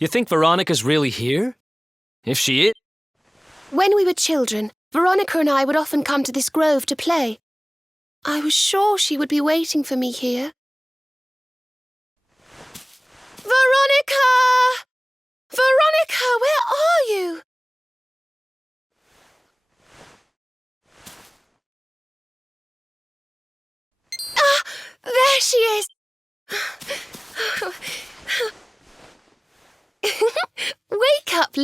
You think Veronica's really here? If she is... When we were children, Veronica and I would often come to this grove to play. I was sure she would be waiting for me here. Veronica! Veronica, where are you? Ah, there she is! Wake up!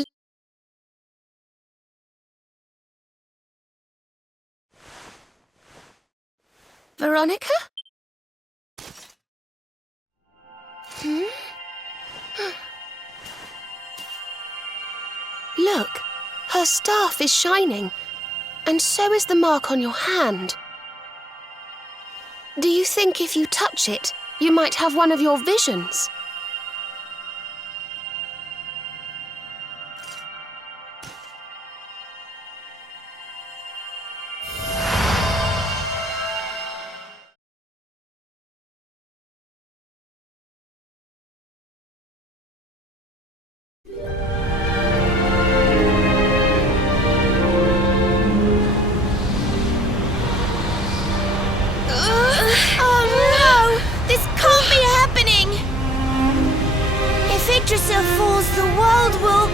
Veronica? Look, her staff is shining, and so is the mark on your hand. Do you think if you touch it, you might have one of your visions? Falls, the world will...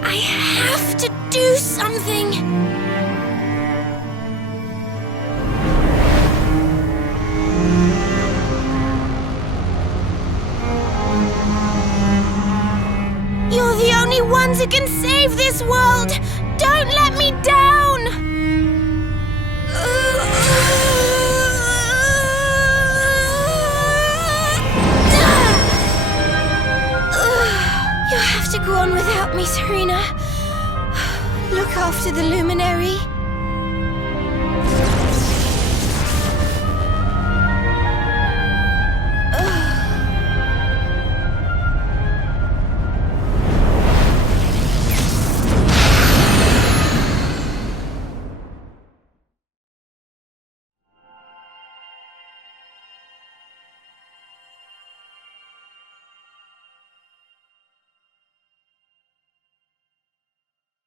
I have to do something. You're the only ones who can save this world. Don't let me down. You'll have to go on without me, Serena. Look after the luminary.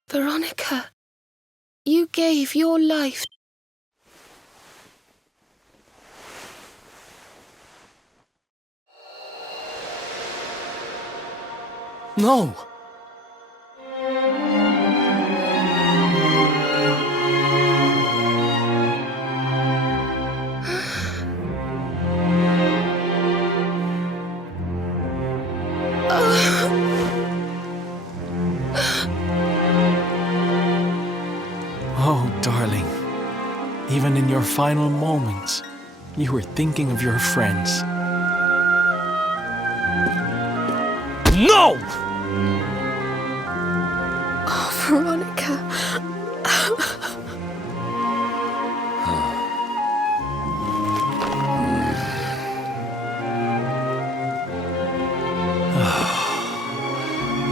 Veronica, you gave your life. No! Oh, darling. Even in your final moments, you were thinking of your friends. No! Oh, Veronica.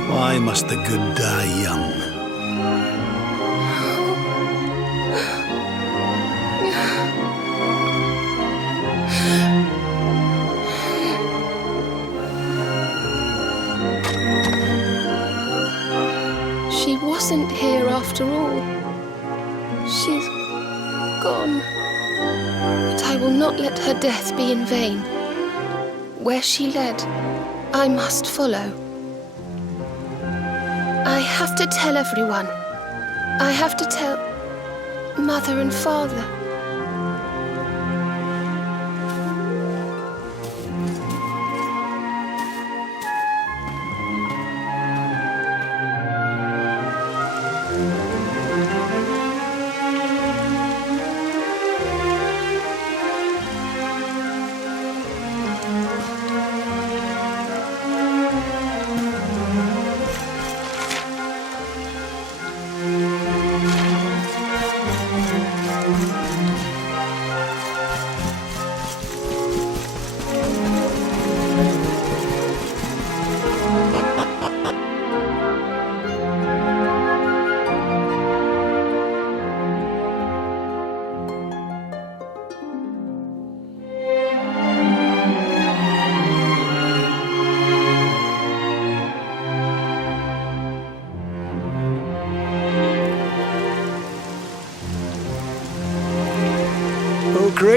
Why must the good die young? She wasn't here after all. She's gone. But I will not let her death be in vain. Where she led, I must follow. I have to tell everyone. I have to tell Mother and Father.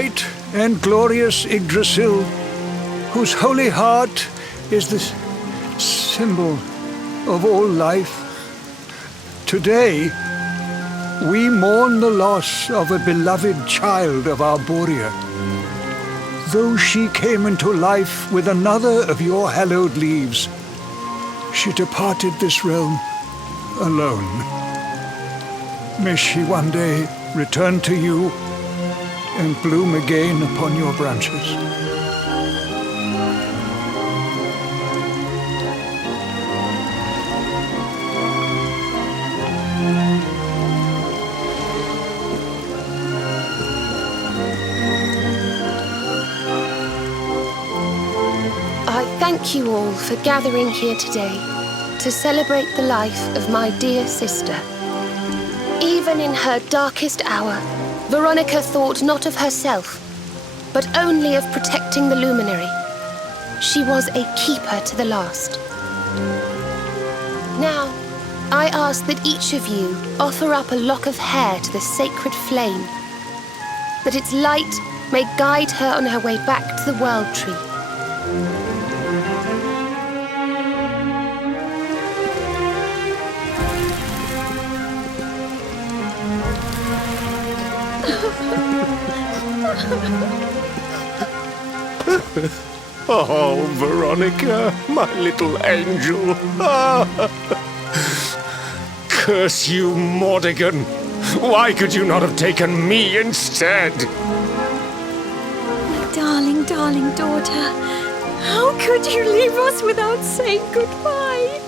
great and glorious Yggdrasil, whose holy heart is the symbol of all life, today we mourn the loss of a beloved child of Arborea. Though she came into life with another of your hallowed leaves, she departed this realm alone. May she one day return to you and bloom again upon your branches. I thank you all for gathering here today to celebrate the life of my dear sister. Even in her darkest hour, Veronica thought not of herself, but only of protecting the luminary. She was a keeper to the last. Now, I ask that each of you offer up a lock of hair to the sacred flame, that its light may guide her on her way back to the World Tree. Oh, Veronica, my little angel. Curse you, Mordigan. Why could you not have taken me instead? My darling, darling daughter. How could you leave us without saying goodbye?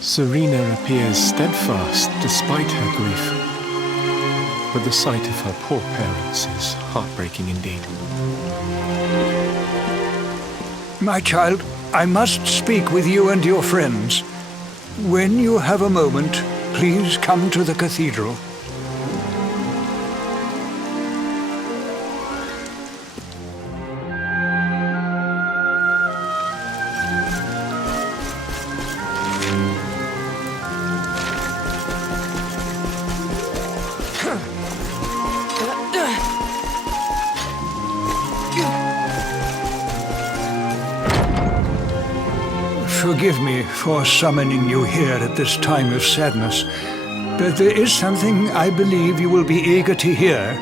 Serena appears steadfast despite her grief, but the sight of her poor parents is heartbreaking indeed. My child, I must speak with you and your friends. When you have a moment, please come to the cathedral. Forgive me for summoning you here at this time of sadness, but there is something I believe you will be eager to hear.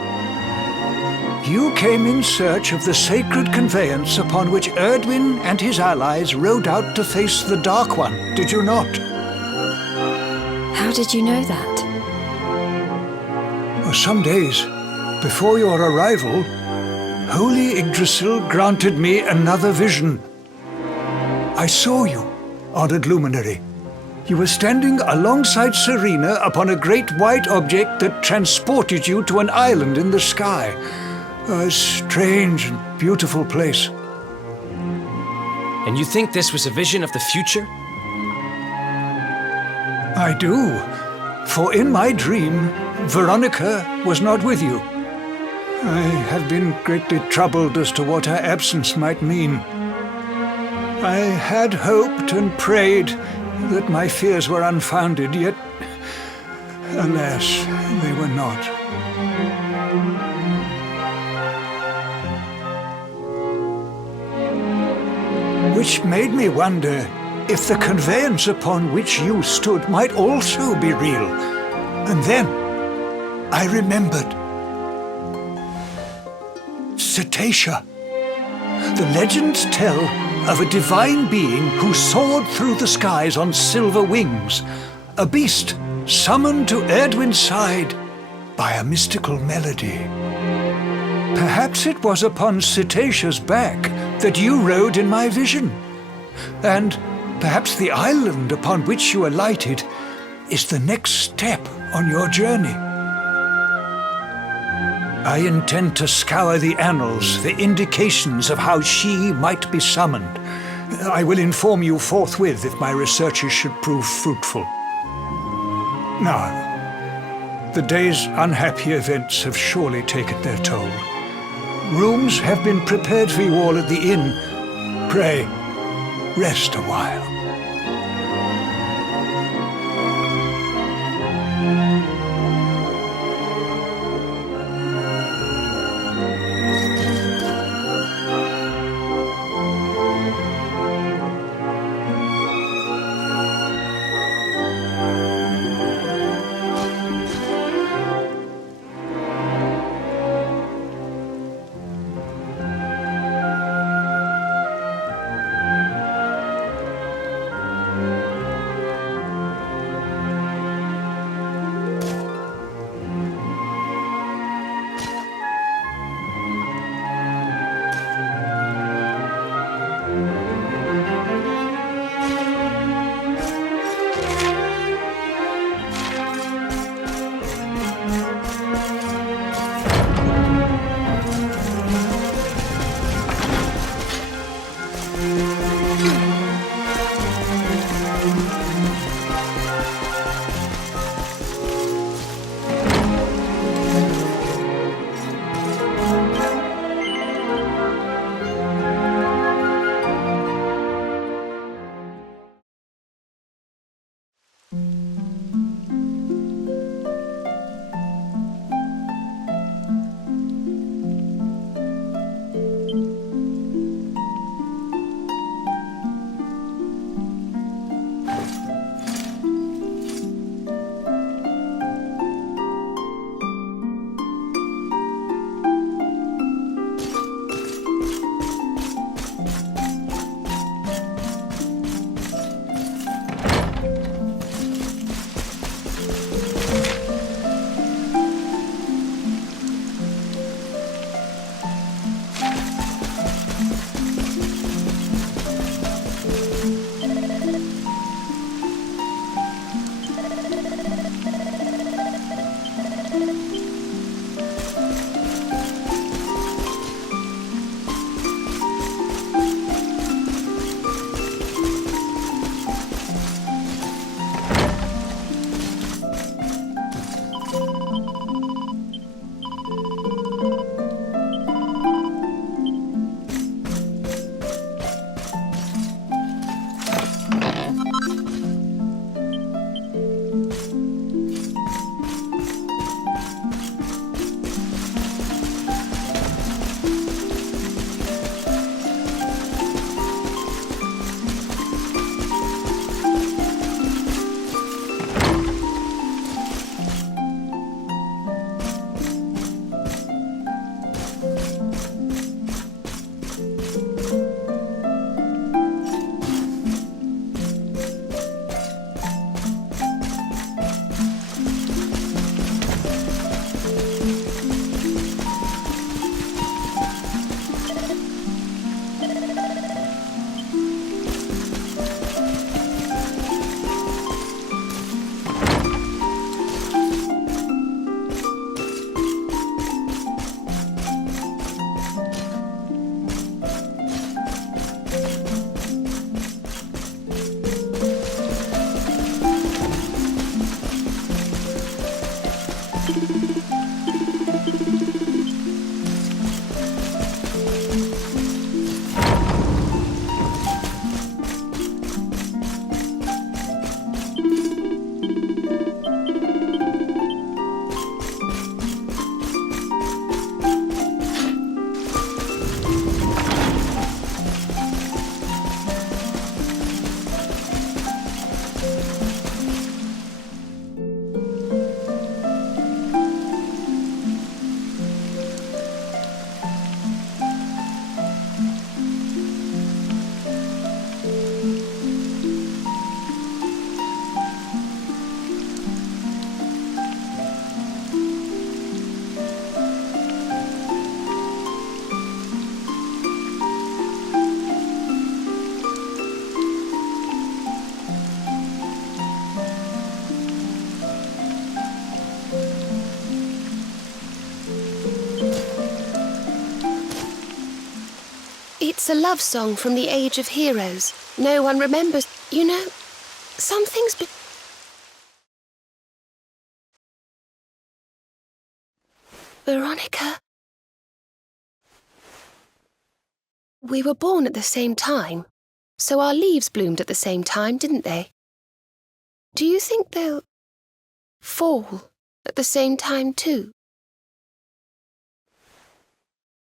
You came in search of the sacred conveyance upon which Erdwin and his allies rode out to face the Dark One, did you not? How did you know that? Some days before your arrival, Holy Yggdrasil granted me another vision. I saw you, honored luminary. You were standing alongside Serena upon a great white object that transported you to an island in the sky. A strange and beautiful place. And you think this was a vision of the future? I do, for in my dream, Veronica was not with you. I have been greatly troubled as to what her absence might mean. I had hoped and prayed that my fears were unfounded, yet, alas, they were not. Which made me wonder if the conveyance upon which you stood might also be real. And then I remembered. Cetacea. The legends tell of a divine being who soared through the skies on silver wings, a beast summoned to Erdwin's side by a mystical melody. Perhaps it was upon Cetacea's back that you rode in my vision, and perhaps the island upon which you alighted is the next step on your journey. I intend to scour the annals for indications of how she might be summoned. I will inform you forthwith if my researches should prove fruitful. Now, the day's unhappy events have surely taken their toll. Rooms have been prepared for you all at the inn. Pray, rest a while. It's a love song from the Age of Heroes. No one remembers. You know, something's been... Veronica? We were born at the same time, so our leaves bloomed at the same time, didn't they? Do you think they'll fall at the same time too?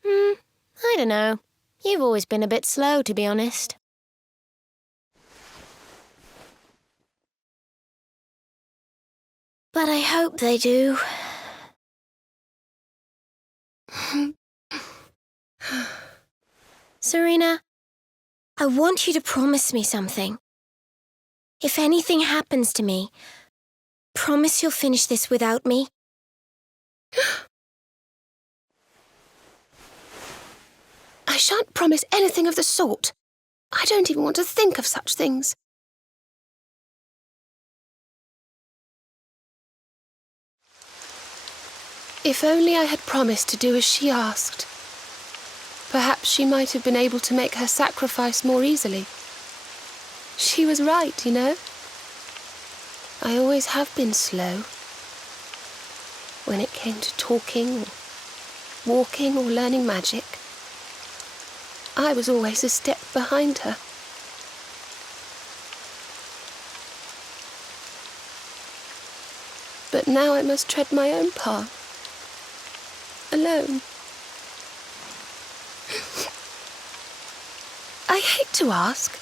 I don't know. You've always been a bit slow, to be honest. But I hope they do. Serena, I want you to promise me something. If anything happens to me, promise you'll finish this without me. I shan't promise anything of the sort. I don't even want to think of such things. If only I had promised to do as she asked. Perhaps she might have been able to make her sacrifice more easily. She was right, you know. I always have been slow. When it came to talking, or walking, or learning magic, I was always a step behind her. But now I must tread my own path. Alone. I hate to ask,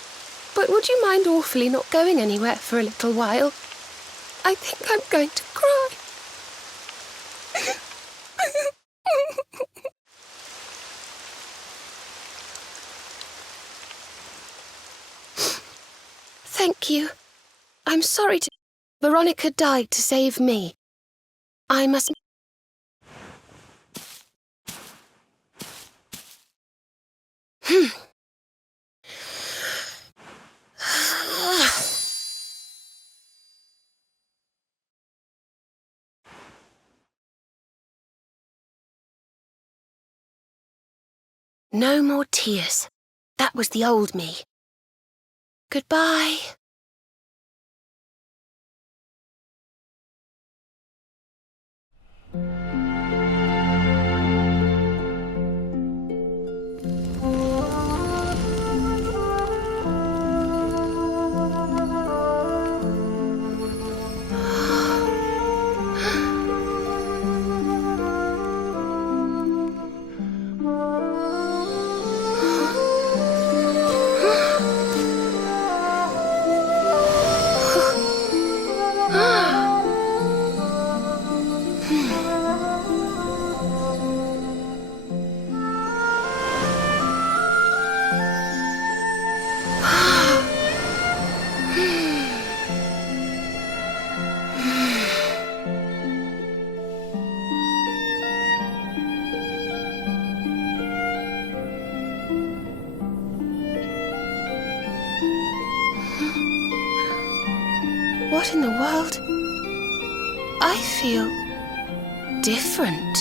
but would you mind awfully not going anywhere for a little while? I think I'm going to cry. Thank you. I'm sorry to... Veronica died to save me. I must... No more tears. That was the old me. Goodbye. What in the world? I feel different.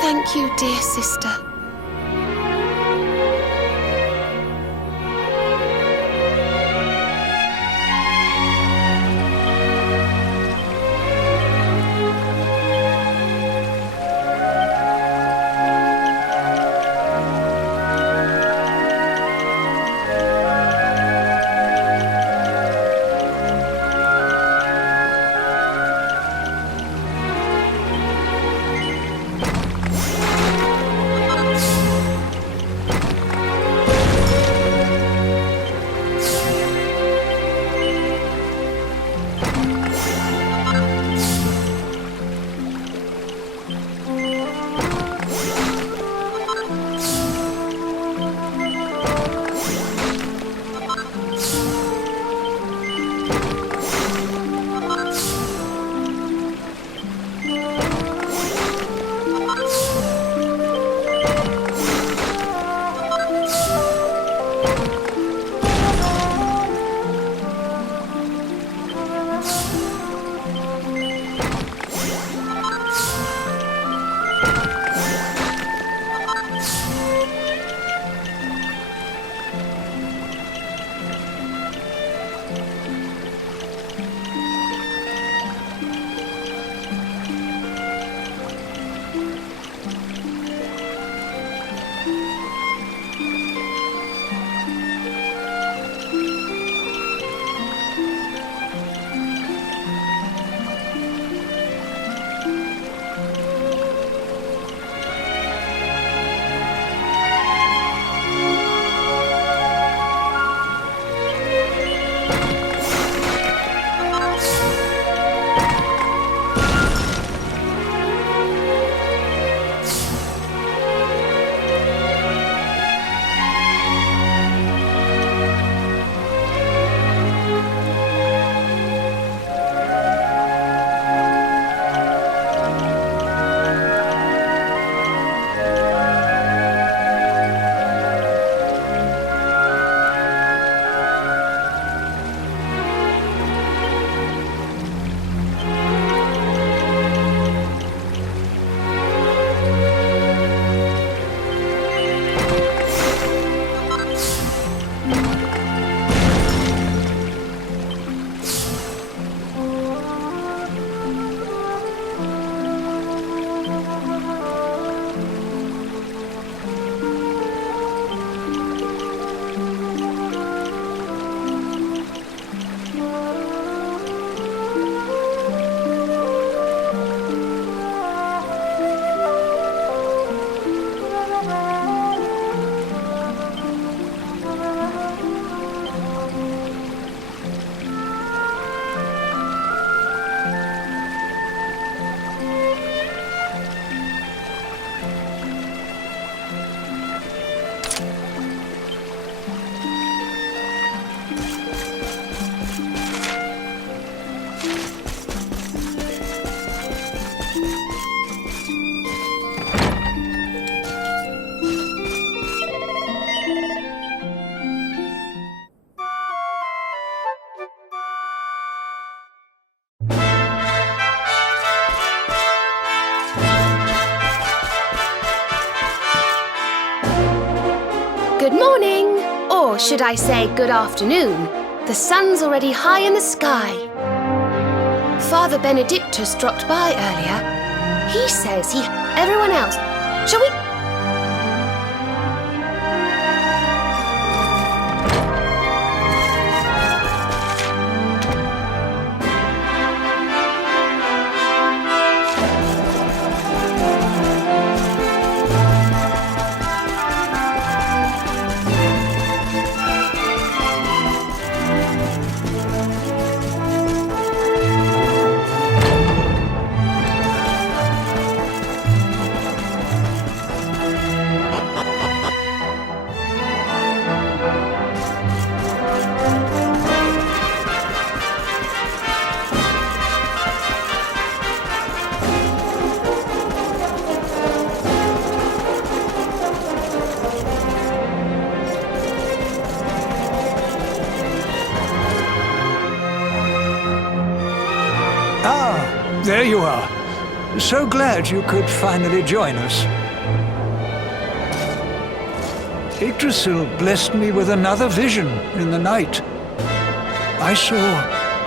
Thank you, dear sister. should I say good afternoon? The sun's already high in the sky. Father Benedictus dropped by earlier. He says everyone else. Shall we? There you are. So glad you could finally join us. Yggdrasil blessed me with another vision in the night. I saw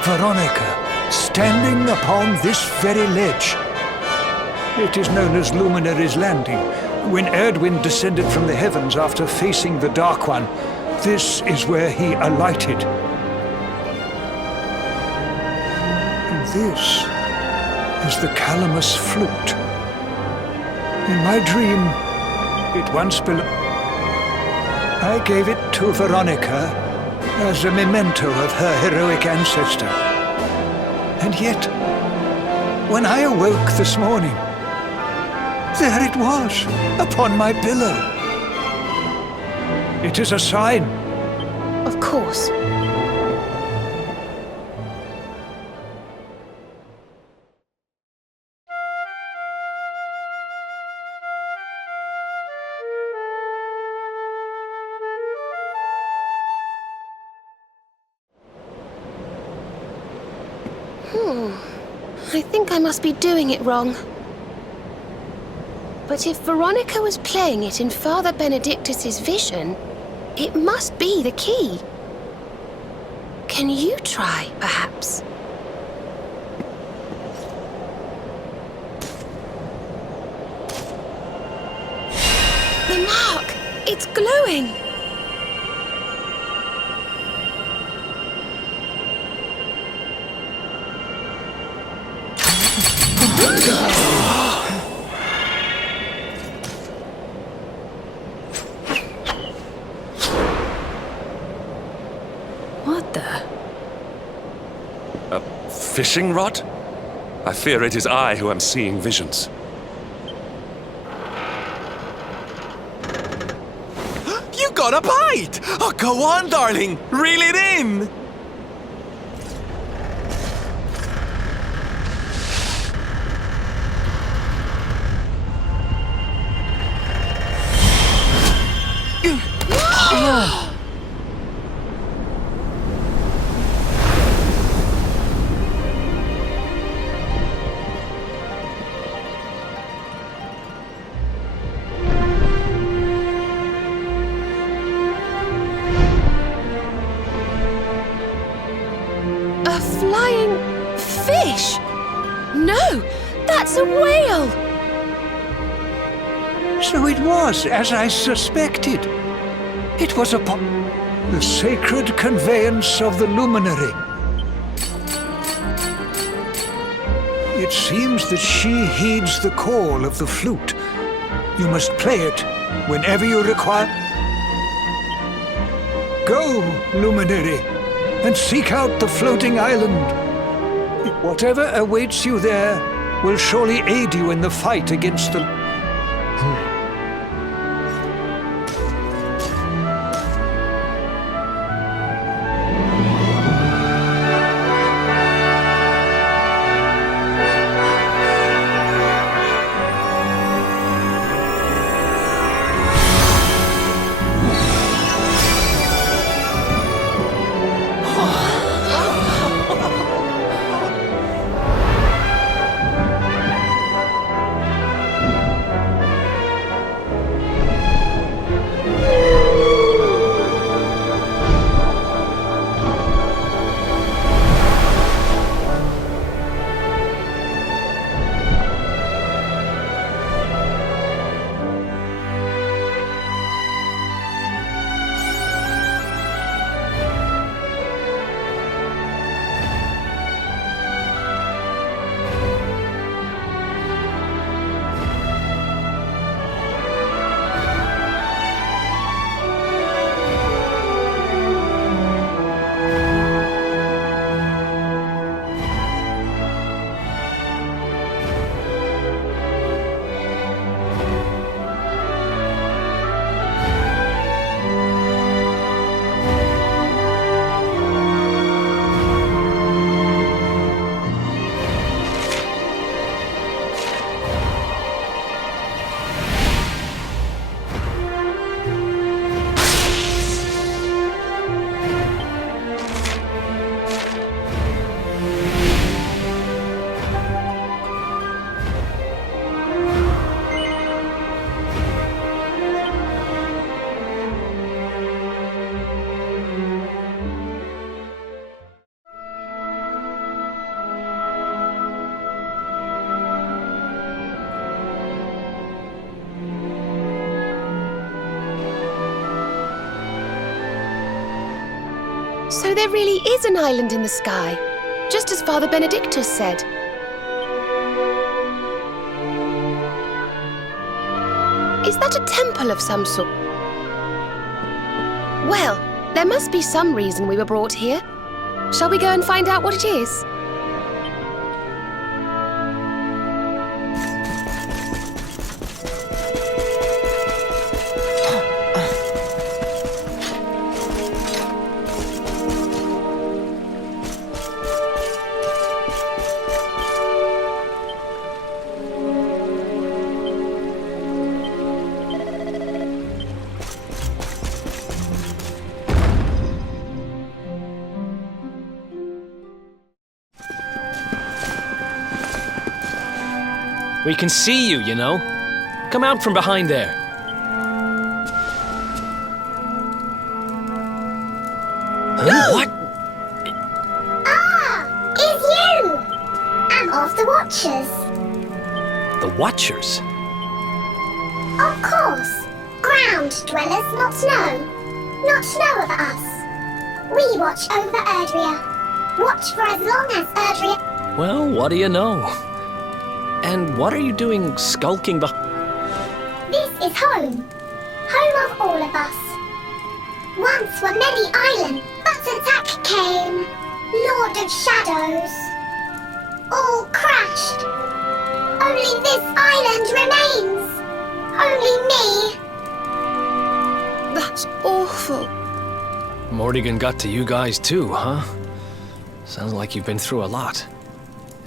Veronica standing upon this very ledge. It is known as Luminary's Landing. When Erdwin descended from the heavens after facing the Dark One, this is where he alighted. And this is the Calamus flute. In my dream, it once belonged. I gave it to Veronica as a memento of her heroic ancestor. And yet, when I awoke this morning, there it was, upon my pillow. It is a sign. Of course. I think I must be doing it wrong. But if Veronica was playing it in Father Benedictus's vision, it must be the key. Can you try, perhaps? The mark! It's glowing! What the? A fishing rod? I fear it is I who am seeing visions. You got a bite! Oh, go on, darling! Reel it in! A flying fish? No, that's a whale! So it was, as I suspected. It was upon the sacred conveyance of the luminary. It seems that she heeds the call of the flute. You must play it whenever you require. Go, luminary, and seek out the floating island. Whatever awaits you there will surely aid you in the fight against the... So there really is an island in the sky, just as Father Benedictus said. Is that a temple of some sort? Well, there must be some reason we were brought here. Shall we go and find out what it is? We can see you, you know. Come out from behind there. Huh? What? Ah! It's you! I'm of the Watchers. The Watchers? Of course. Ground dwellers not know of us. We watch over Erdrea. Watch for as long as Erdrea... Well, what do you know? And what are you doing skulking This is home. Home of all of us. Once were many islands, but attack came. Lord of Shadows. All crashed. Only this island remains. Only me. That's awful. Morrigan got to you guys too, huh? Sounds like you've been through a lot.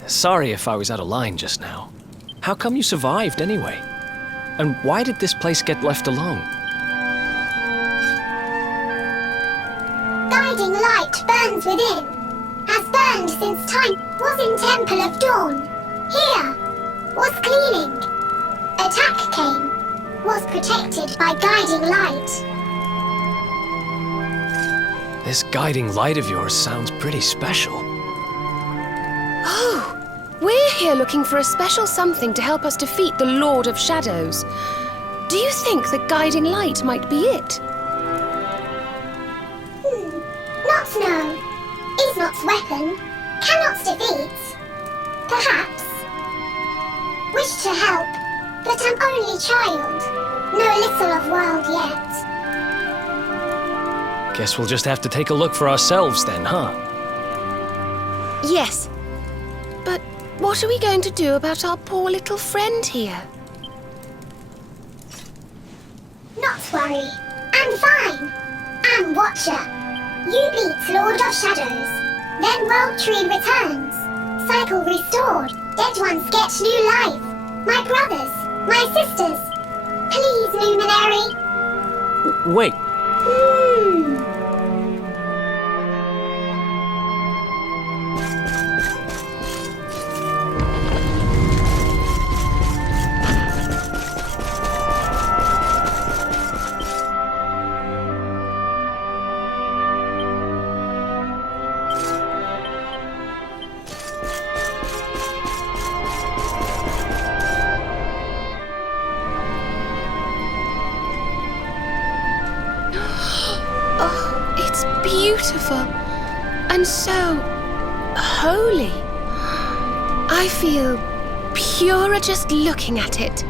Sorry if I was out of line just now. How come you survived anyway? And why did this place get left alone? Guiding light burns within. Has burned since time was in Temple of Dawn. Here was cleaning. Attack came. Was protected by guiding light. This guiding light of yours sounds pretty special. Oh, we're here looking for a special something to help us defeat the Lord of Shadows. Do you think the guiding light might be it? Not know. Is not weapon. Cannot defeat. Perhaps. Wish to help, but am only child. Know little of world yet. Guess we'll just have to take a look for ourselves then, huh? Yes. But what are we going to do about our poor little friend here? Not worry. I'm fine. I'm Watcher. You beat Lord of Shadows. Then World Tree returns. Cycle restored. Dead ones get new life. My brothers. My sisters. Please, Luminary. Wait. Beautiful and so holy. I feel purer just looking at it.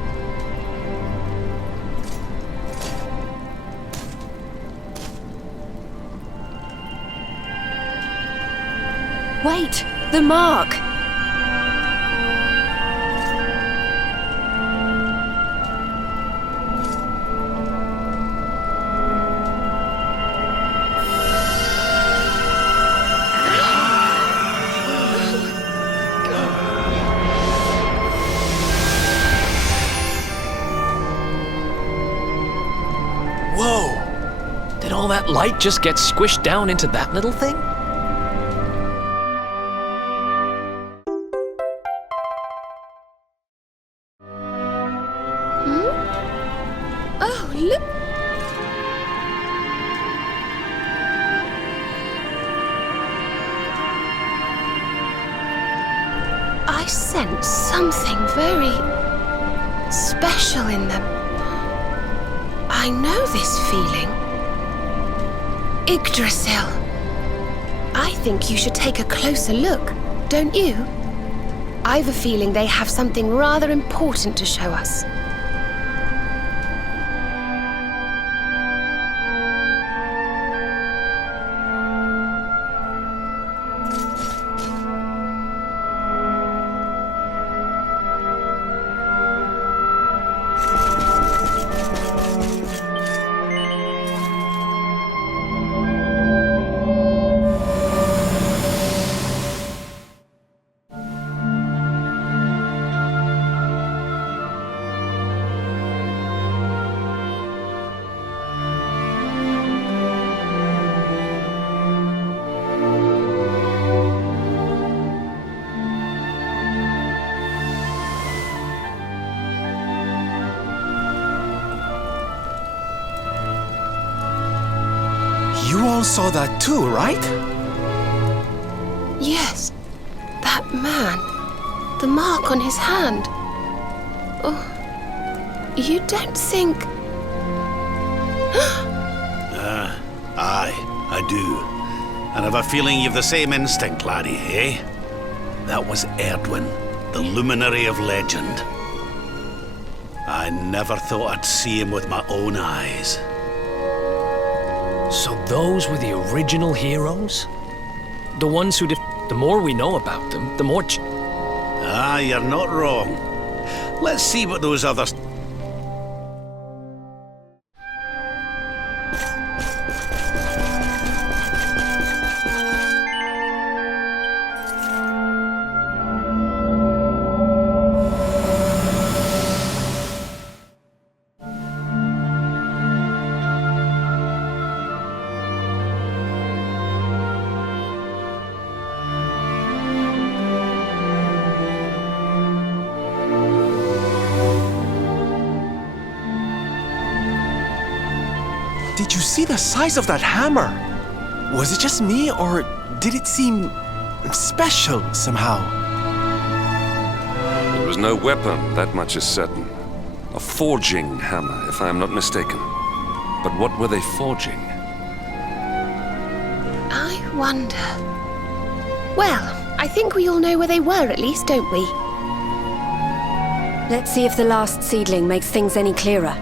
Wait, the mark. All that light just gets squished down into that little thing? Oh, look! I sense something very special in them. I know this feeling. Yggdrasil. I think you should take a closer look, don't you? I've a feeling they have something rather important to show us. You all saw that too, right? Yes, that man. The mark on his hand. Oh, you don't think... Aye, I do. And I've a feeling you've the same instinct, laddie, eh? That was Erdwin, the luminary of legend. I never thought I'd see him with my own eyes. So those were the original heroes? The ones who the more we know about them, the more Ah, you're not wrong. Let's see what those others... Did you see the size of that hammer? Was it just me, or did it seem special somehow? It was no weapon, that much is certain. A forging hammer, if I am not mistaken. But what were they forging? I wonder... Well, I think we all know where they were at least, don't we? Let's see if the last seedling makes things any clearer.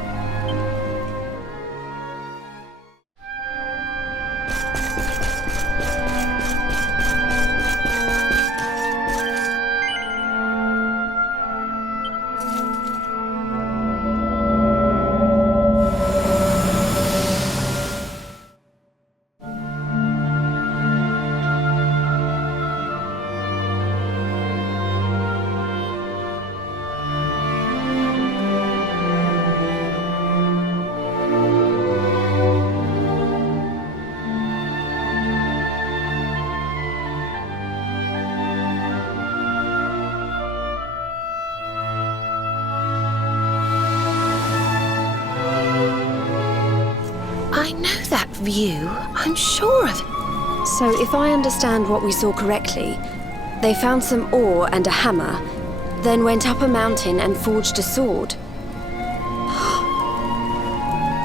I know that view. I'm sure of it. So if I understand what we saw correctly, they found some ore and a hammer, then went up a mountain and forged a sword.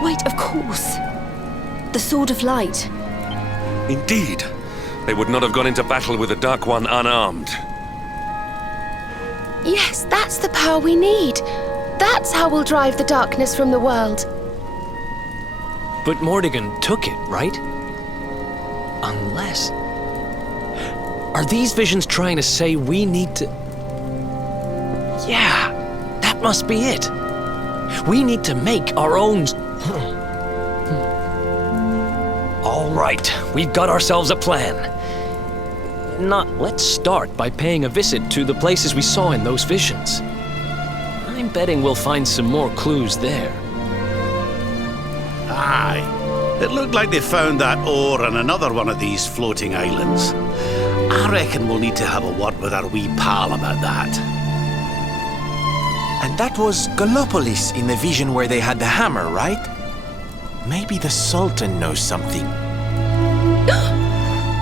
Wait, of course. The Sword of Light. Indeed. They would not have gone into battle with the Dark One unarmed. Yes, that's the power we need. That's how we'll drive the darkness from the world. But Mordigan took it, right? Unless... Are these visions trying to say we need to... Yeah, that must be it. We need to make our own... All right, we've got ourselves a plan. Let's start by paying a visit to the places we saw in those visions. I'm betting we'll find some more clues there. Aye. It looked like they found that ore on another one of these floating islands. I reckon we'll need to have a word with our wee pal about that. And that was Gallopolis in the vision where they had the hammer, right? Maybe the Sultan knows something.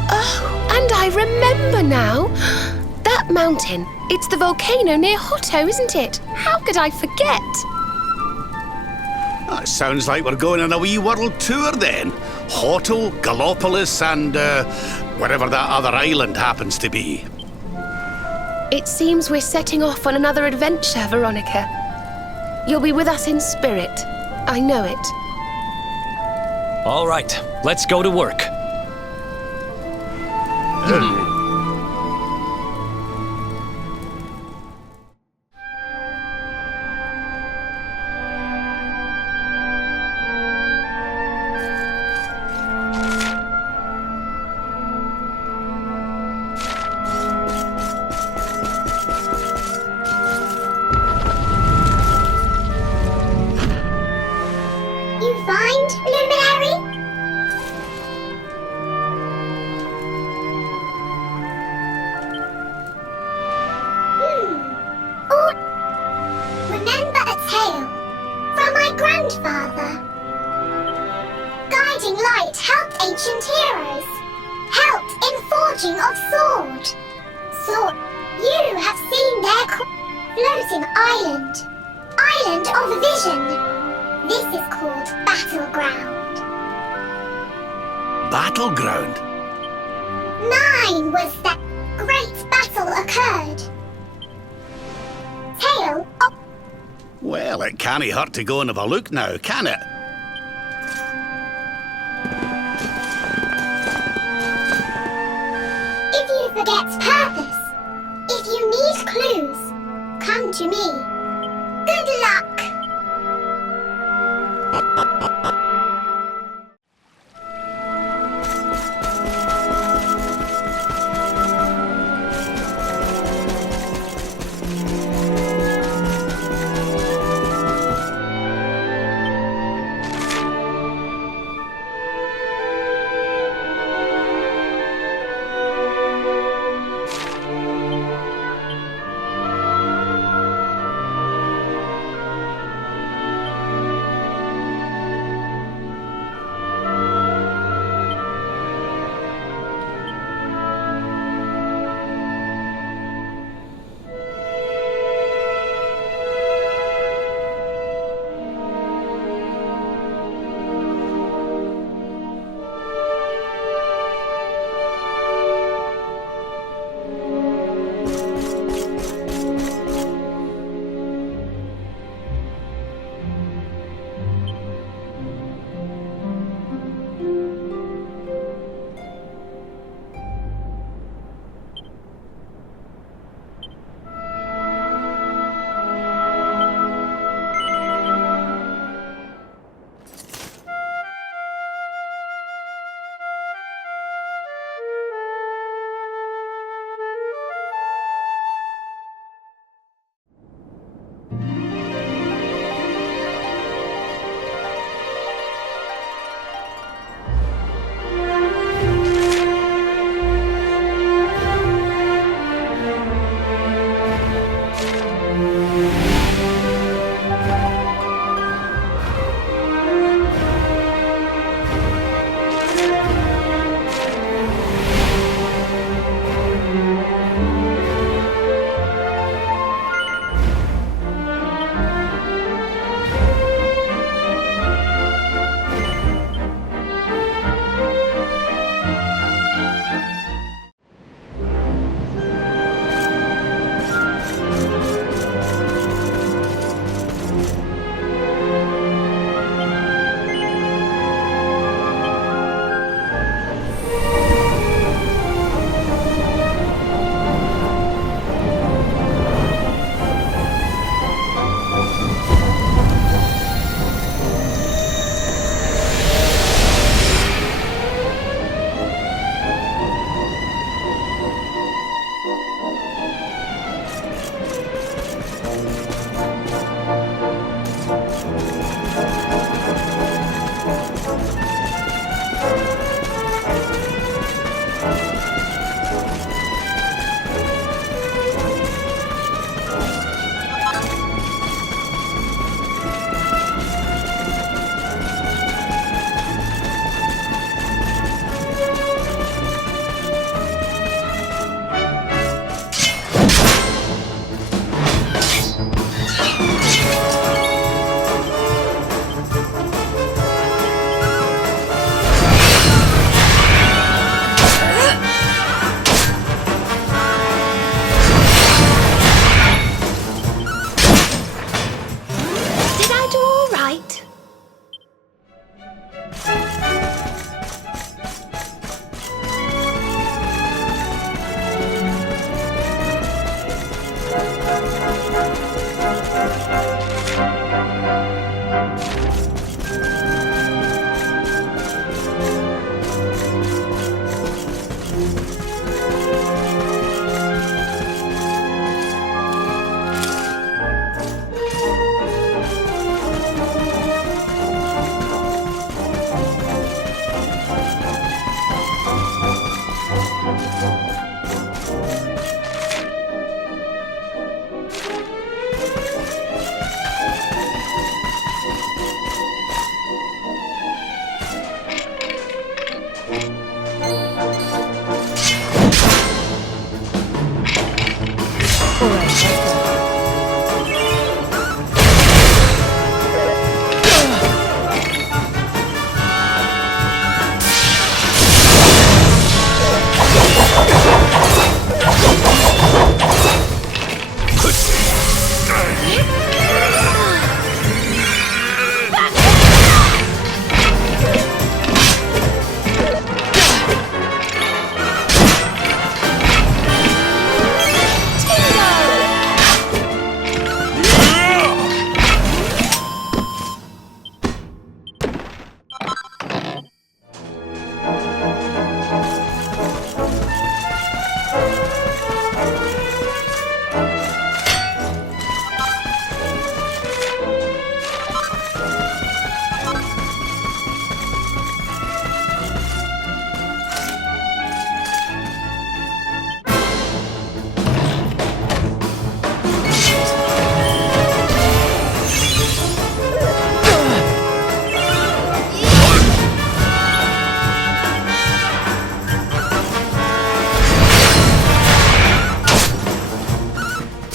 Oh, and I remember now. That mountain. It's the volcano near Hotto, isn't it? How could I forget? That sounds like we're going on a wee world tour then. Hotel, Gallopolis, and wherever that other island happens to be. It seems we're setting off on another adventure, Veronica. You'll be with us in spirit. I know it. All right, let's go to work. You find, Luminary? Or remember a tale from my grandfather. Guiding light helped ancient heroes, helped in forging of sword. You have seen their floating island, island of vision. This is called Battleground. Battleground? 9 was that great battle occurred. Tale of... Well, it can't hurt to go and have a look now, can it? If you forget purpose, if you need clues, come to me. Good luck!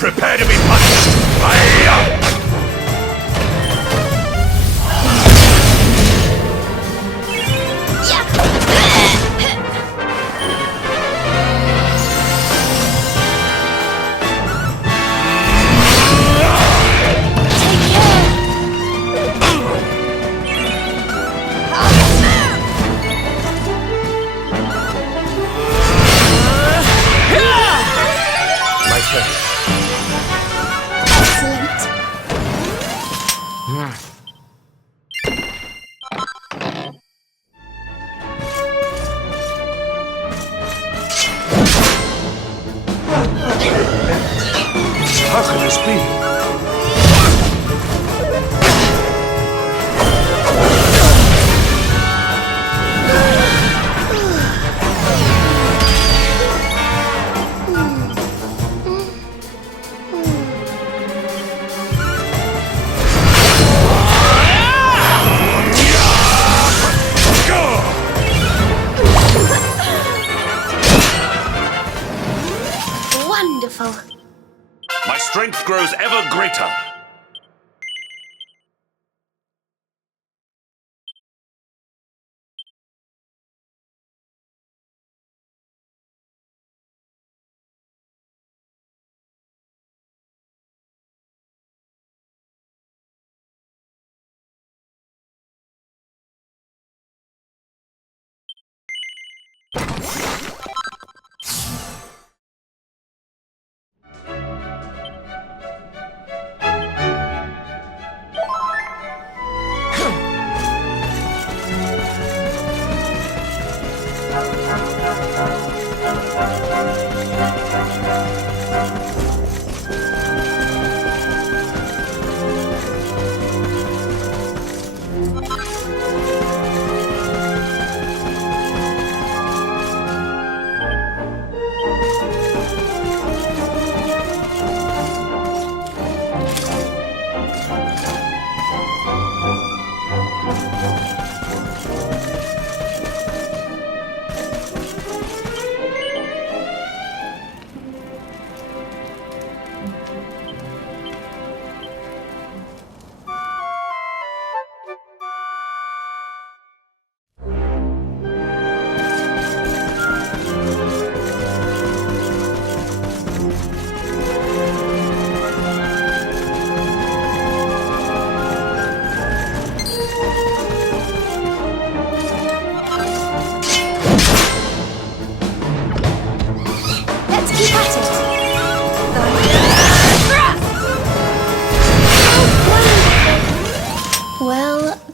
Prepare to be punished! How can this be? Wonderful. My strength grows ever greater.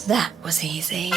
That was easy.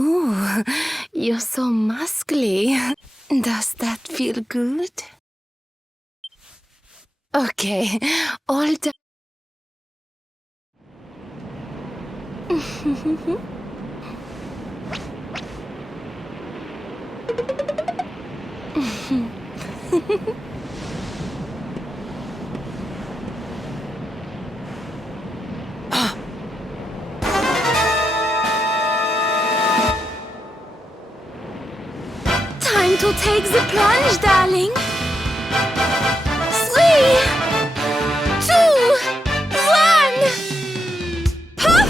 Oh, you're so muscly. Does that feel good? Okay, all done. Time to take the plunge, darling. 3, 2, 1. Puff!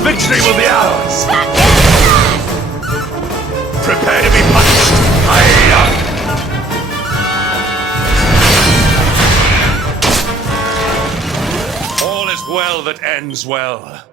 Victory will be ours! Prepare to be punished! Hiya! All is well that ends well.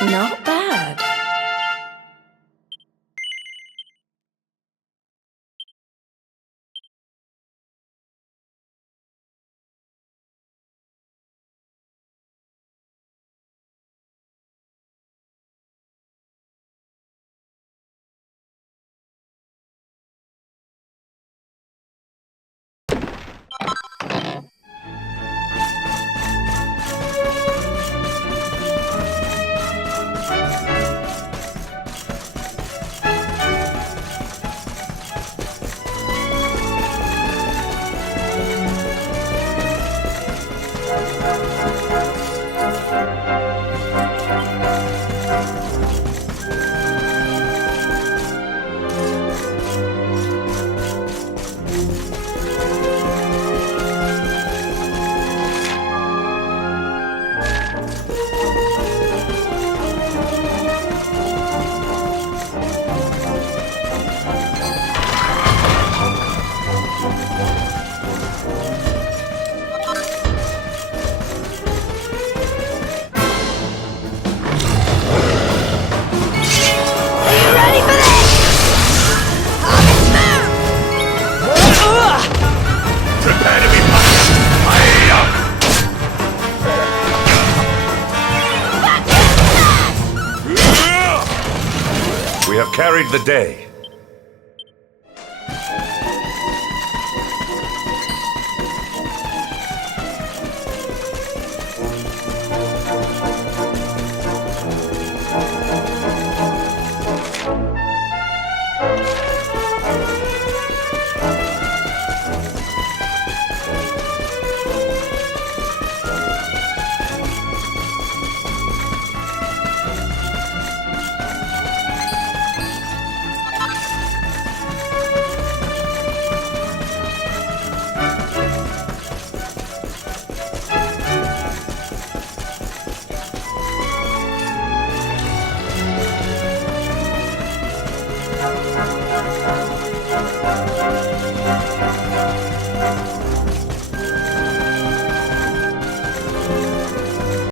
Not bad. We have carried the day.